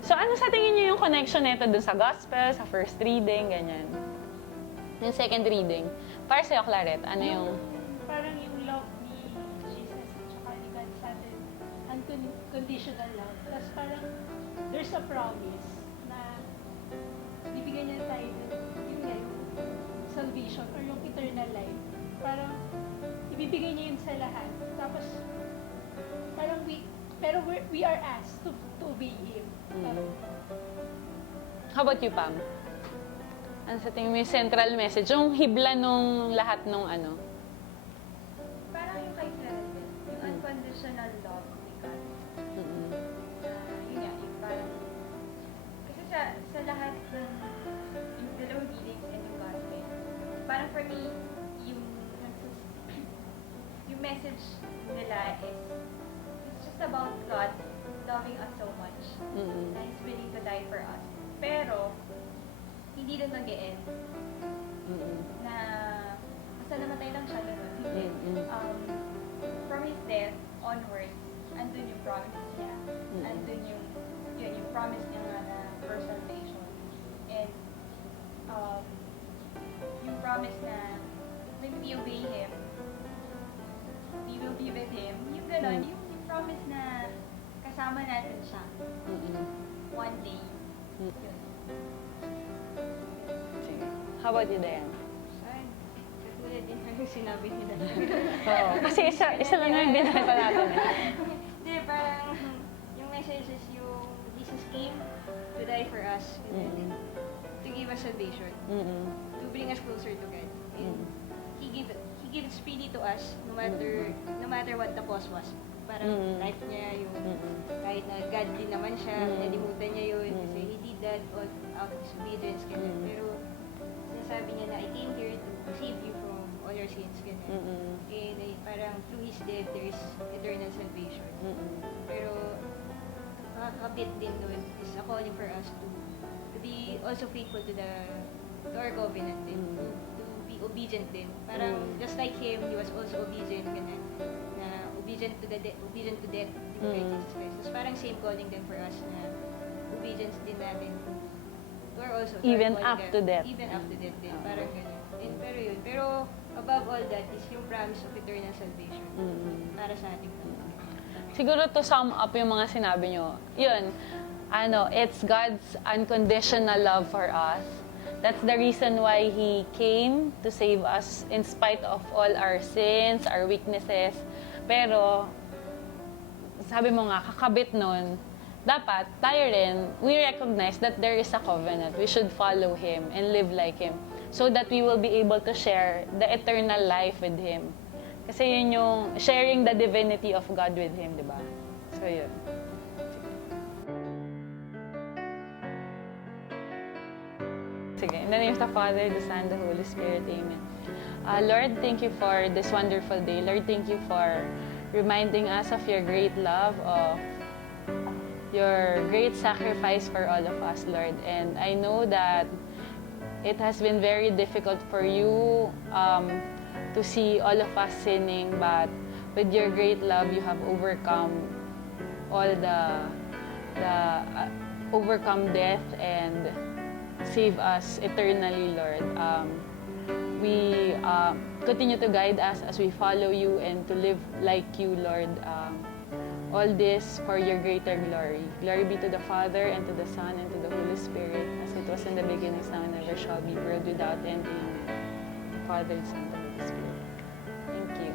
So, ano sa tingin niyo yung connection nito dun sa gospel, sa first reading, ganyan? Yung second reading. Para sa'yo, Claret, ano yung... Parang yung love ni Jesus at saka ni God sa atin, unconditional love. Tapos parang there's a promise na bibigyan niya tayo ng yun nga, yung salvation or yung eternal life. Parang ibibigay niya yun sa lahat. Tapos parang we are asked to obey Him. Parang, How about you, Pam? Ano sa tingin mo yung central message? Yung hibla nung lahat nung ano? Parang yung kay Clarence, yung unconditional love ni God. Yun nga, yung parang, kasi sa lahat ng yung dalawang readings and yung gospel, parang for me, yung yung message nila is, it's just about God loving us so much, na He's willing to die for us. Pero, hindi doon nag-e-end. Na, basta namatay lang siya doon. Hindi. From His death onwards, andun yung promises niya. Andun yung promise niya nga na for salvation. And, yung promise na when we obey Him, we will be with Him. Yung gano'n, yung promise na kasama natin siya. One day. Yun. Sige. How about you, Dayan? Saan? Katulad din ng sinabi nila. Oo. Kasi isa lang yung binata natin. Hindi, parang yung message is yung Jesus came to die for us. To give us salvation. To bring us closer to God. And He gives freely to us no matter what the cost was. Parang life niya, yung kahit na God din naman siya, nalimutan niya yun kasi He did that all out of His obedience. Pero sinasabi niya na I came here to save you from all your sins. And parang through His death, there is eternal salvation. Pero kakabit din doon is a calling for us to be also faithful to our covenant din. To be obedient din. Parang just like Him, He was also obedient. Na obedient to death din kay Jesus Christ. So parang same calling din for us na obedience din natin to our also. Even up to death. Even up to death din. Parang ganyan. Pero above all that is yung promise of eternal salvation para sa ating pamilya. Siguro to sum up yung mga sinabi nyo, yun, it's God's unconditional love for us. That's the reason why He came to save us in spite of all our sins, our weaknesses. Pero, sabi mo nga, kakabit nun, dapat tayo rin, we recognize that there is a covenant. We should follow Him and live like Him so that we will be able to share the eternal life with Him. Kasi yun yung sharing the divinity of God with Him, di ba? So, yun. Sige. In the name of the Father, the Son, the Holy Spirit. Amen. Lord, thank you for this wonderful day. Lord, thank you for reminding us of your great love, of your great sacrifice for all of us, Lord. And I know that it has been very difficult for you to see all of us sinning, but with your great love, you have overcome all overcome death and save us eternally, Lord. We continue to guide us as we follow you and to live like you, Lord. All this for your greater glory. Glory be to the Father, and to the Son, and to the Holy Spirit, as it was in the beginning, now, and ever shall be, world without end. Amen. Father, Son, and Holy Spirit. Thank you.